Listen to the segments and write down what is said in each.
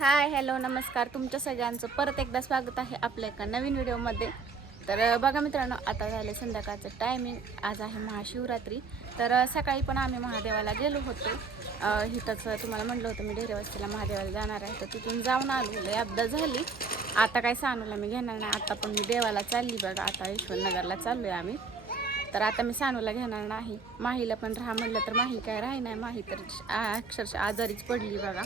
Hi hello नमस्कार. तुमच्या सगळ्यांचं परत एकदा स्वागत आहे आपल्या एका नवीन व्हिडिओमध्ये. तर बघा मित्रांनो आता झाले संध्याकाळचं टायमिंग आज आहे महाशिवरात्री. तर सकाळी पण आम्ही महादेवाला गेलो होतो. हिथंच इथंच तुम्हाला म्हणलं होतं मी ढेरे वस्तीला महादेवाला जाणार आहे. तर तिथून जाऊन आलो. लय अपदा झाली. आता काय सानूला मी घेणार नाही. आता पण मी देवाला चालली बघा. आता ईश्वरनगरला चाललो आहे आम्ही. तर आता मी सानूला घेणार नाही. माहीला पण राहा म्हणलं तर माही काय राही नाही. माही तर अक्षरशः आजारीच पडली बघा.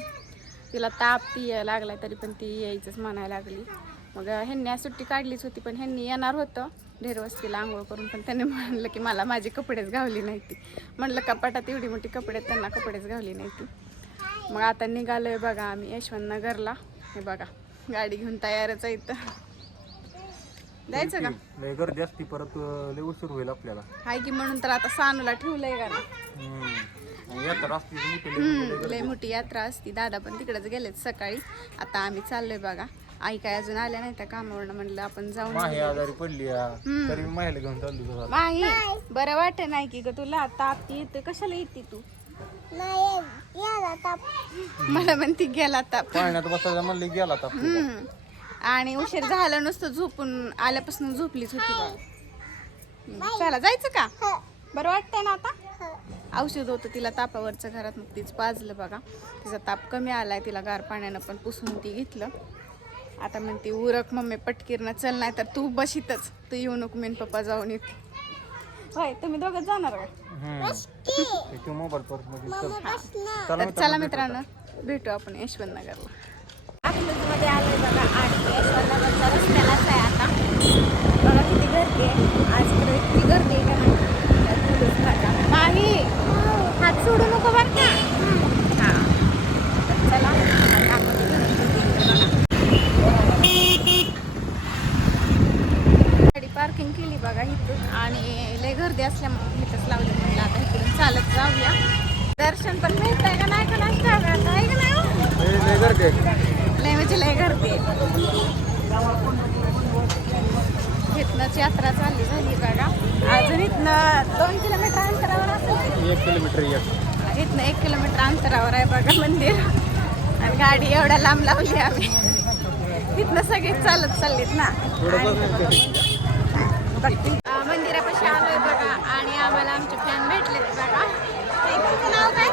तिला ताप ती यायला लागलाय तरी पण ती यायचंच म्हणायला लागली. मग ह्यांनी सुट्टी काढलीच होती पण ह्यांनी येणार होतं. ढेरवस्तीला आंघोळ करून पण त्यांनी म्हणलं की मला माझी कपडेच घावली नाही ती म्हणलं कपाटात एवढी मोठी कपडे आहेत, त्यांना कपडेच घावली नाही ती मग आता निघालोय बघा आम्ही यशवंतनगरला. हे बघा गाडी घेऊन तयारच आहे इथं. जायचं का? लय गर्दी असती परत लय उशीर होईल आपल्याला. हाय की म्हणून तर आता सानूला ठेवलंय का ना हम्म. लय- मोठी यात्रा असती. दादा पण तिकडेच गेलेत सकाळी. आता आम्ही चाललोय बघा. आई काय अजून आल्या नाही त्या कामावरनं म्हणलं आपण जाऊन माही. आजारी पडली या. तरी मी माहीला घेऊन चाललो घरात. माही बरं वाटत नाही की ग तुला? ताप ती येते कशाला येते तू? मला म्हणती गेला ताप पाण्यात बसायला म्हणले गेला आता. हम्म. आणि उशीर झाला नुसतं झोपून आल्यापासून झोपलीच होती बघ हम्म, चला जायचं का? बरं वाटतंय ना आता? औषध होतं तिला तापावरचं घरात मग तीच पाजलं बघा. तिचा ताप कमी आलाय तिला गार पाण्यानं पण पुसून ती घेतलं. आता म्हणते उरक मम्मी पटकीरनं चल नाही तर तू बशीतच. तू येऊ नको मी आणि पप्पा जाऊन येते होय तुम्ही दोघं जाणार का मध्ये. तर चला मित्रांनो भेटू आपण. यशवंतनगरला. अकलूजमध्ये आलोय बघा आणि यशवंतनगरच्या रस्त्यालाच आहे आता. बघा किती गर्दी आहे. आज तर इतकी गर्दी आहे का माही हात सोडू नको बरं का? हां. तर चला. गाडी पार्किंग केली बघा इथून आणि लय गर्दी असल्यामुळे इथंच लावली म्हणलं आता इकडून चालत जाऊया. दर्शन पण मिळतंय का नाही का? नाही आहे का नाही हो? लय- गर्दी. लय म्हणजे लय गर्दी आहे. इथनंच यात्रा चालली झाली बघा. अजून इथनं दोन किलोमीटर अंतरावर असेल एक किलोमीटर इथनं एक किलोमीटर अंतरावर आहे बघा मंदिर. आणि गाडी एवढ्या लांब लावली आम्ही. इथनं सगळी चालत चाललीत ना. आणि- मंदिरापाशी आलोय बघा. आणि आम्हाला आमचे फॅन भेटले बघा. नाव काय?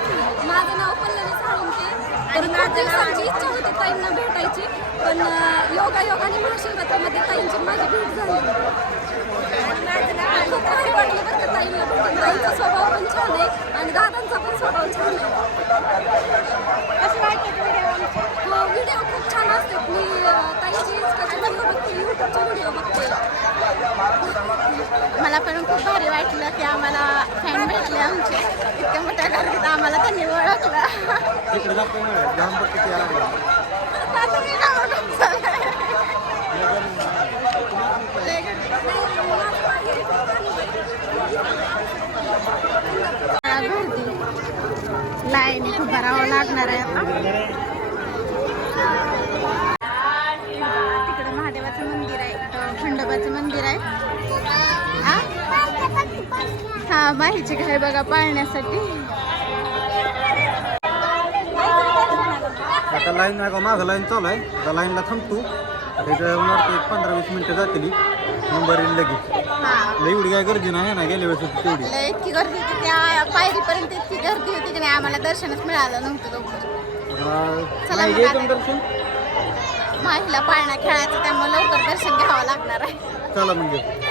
माझं नाव पल्लवी साळुंके तर खूप दिवसांची इच्छा होती ताईंना भेटायची. पण योगा योगाने महाशिवरात्रामध्ये ताईंची माझी भेट झाली. खूप भारी वाटलं बरं का ताईंना भेटून. ताईंचा स्वभाव पण छान आहे आणि दादांचा पण स्वभाव छान आहे. व्हिडिओ हो खूप छान असतात. मी ताईंची व्हिडिओ बघते युट्यूबचे व्हिडिओ बघते. मला पण खूप भारी वाटलं की आम्हाला फॅन भेटले आमचे. इतक्या मोठ्या गर्दीत आम्हाला त्यांनी ओळखलं तिकडे जातो ना जाम बघ किती आला. आता मी काय म्हणू चाललंय? लय गर्दी लाईन खूप जाणार आहे आता तिकडे महादेवाचं मंदिर आहे खंडोबाचं मंदिर आहे. हा माहिती काय बघा पाळण्यासाठी. आता लाईन नाही का माझं लाईन चालू आहे. आता लाईनला थांबतो त्याच्या वाटतं एक पंधरा वीस मिनटं जातील. नंबर येईल लगेच. लय एवढी काय गर्दी नाही ना गेल्या वेळेस होती तेवढी. लय इतकी गर्दी होती त्या पायरीपर्यंत इतकी गर्दी होती की नाही आम्हाला दर्शनच मिळालं नव्हतं लवकर. आता चला नाही घ्यायचं. दर्शन? माहीला पाळणा खेळायचं त्यामुळे लवकर दर्शन घ्यावं लागणार आहे. चला म्हणजे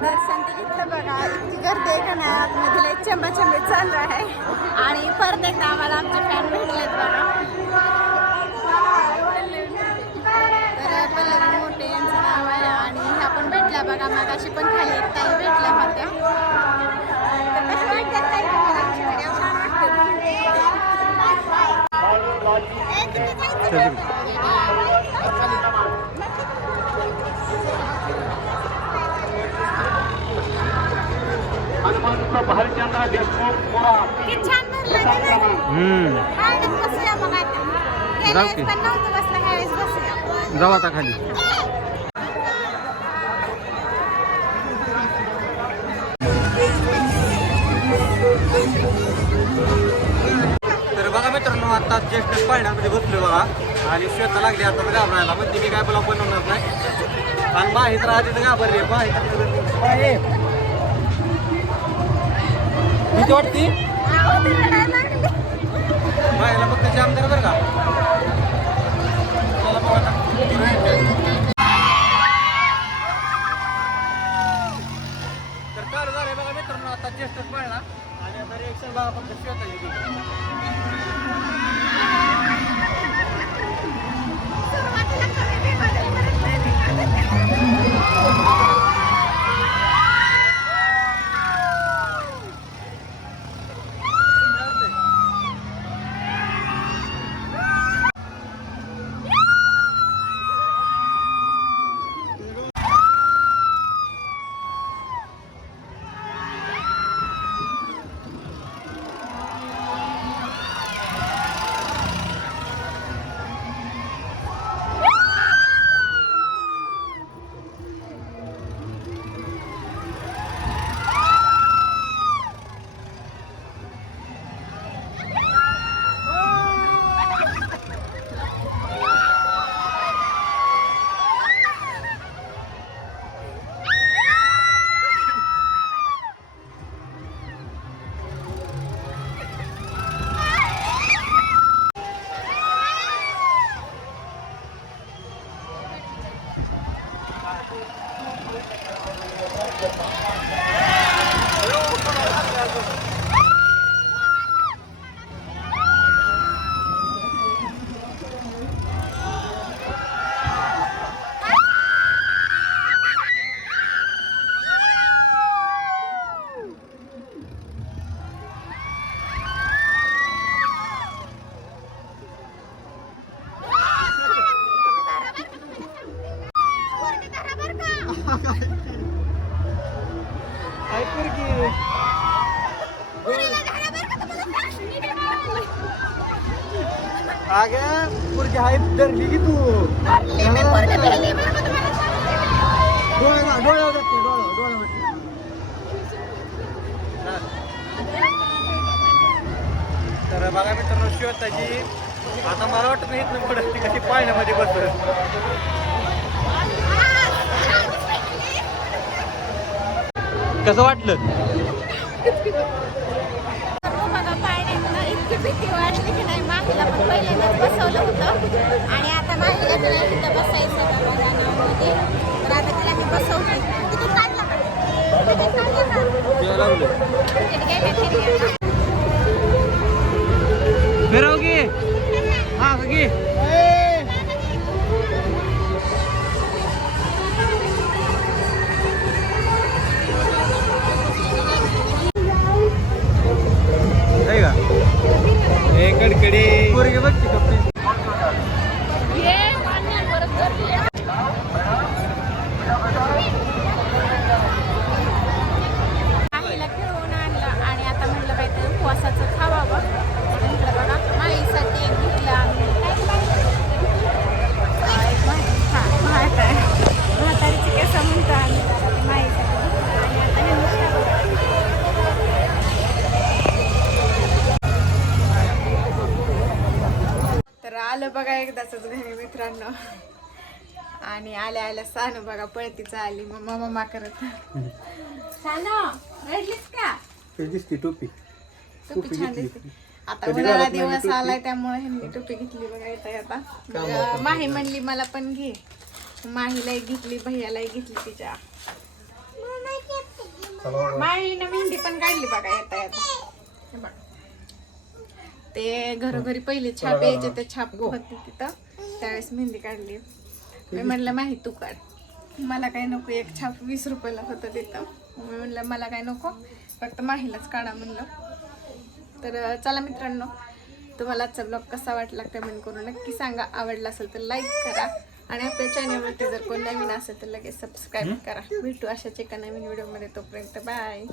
दर्शन ते घेतलं बघा इतकी गर्दी आहे का नाही? आतमध्ये लय चंबाचंबी चालू आहे. आणि परत एकदा आम्हाला आमचे फॅन भेटलेत बघा. तर पल्लवी मोठे यांचं नाव आहे आणि ह्या पण भेटल्या बघा. मागाशी पण खाली एक ताई भेटल्या होत्या. कसं वाटतं ताई जाऊ आता खाली. तर बघा मित्रांनो आता जस्ट पाळण्यामध्ये बसलो बघा. आणि श्वेता लागली आता घाबरायला. पण ती मी काय बोला बनवणार नाही. आणि माहीत राहते तर घाबरली. माहीत वाटते? बायला फक्त जाम आमदार बरं का चला बघा आता. तर चालू झालंय बघा मित्रांनो आता ज्येष्ठ पाळणा आणि आता रिएक्शन बघा फक्त येईल Thank you. अगं पुरगी हाय धरली की तू डोळ्या डोळ्या तर बघा मित्रांनो श्वेताची आता मला वाटत नाही इथनं पुढे ती कशी पाण्यामध्ये बसत कसं वाटलं बघा पाण्यात इतकी भीती वाटली की नाही माहीला पण पहिल्यांदाच बसवलं होतं. आणि आता माहीला सुद्धा बसायचं आलं बघा एकदाच घरी मित्रांनो. आणि आल्या आल्या सानू बघा पळतीच आली मम्मा मम्मा करत. सानू रडलीस का? ते दिसती टोपी? टोपी छान घेतली. दिसते. आता उन्हाळा दिवस? आलाय त्यामुळे ह्यांनी टोपी घेतली बघा येता येता मग. माही म्हणली मला पण घे. माहीलाही घेतली भैयालाही घेतली तिच्या. माहीनं मेहंदी पण काढली बघा येता येता बघ. ते घरोघरी पहिले छाप यायचे ते छाप होते तिथं. त्यावेळेस मेहंदी काढली. मी म्हणलं माही तू काढ. मला काय नको एक छाप वीस रुपयाला होतं तिथं. मी म्हणलं मला काय नको फक्त माहीलाच काढा म्हणलं. तर चला मित्रांनो तुम्हाला आजचा ब्लॉग कसा वाटला कमेंट करून नक्की सांगा. आवडला असेल तर लाईक करा आणि आपल्या चॅनलवरती जर कोण नवीन असेल तर लगेच सबस्क्राईब करा. भेटू अशाच एका नवीन व्हिडिओमध्ये तोपर्यंत. बाय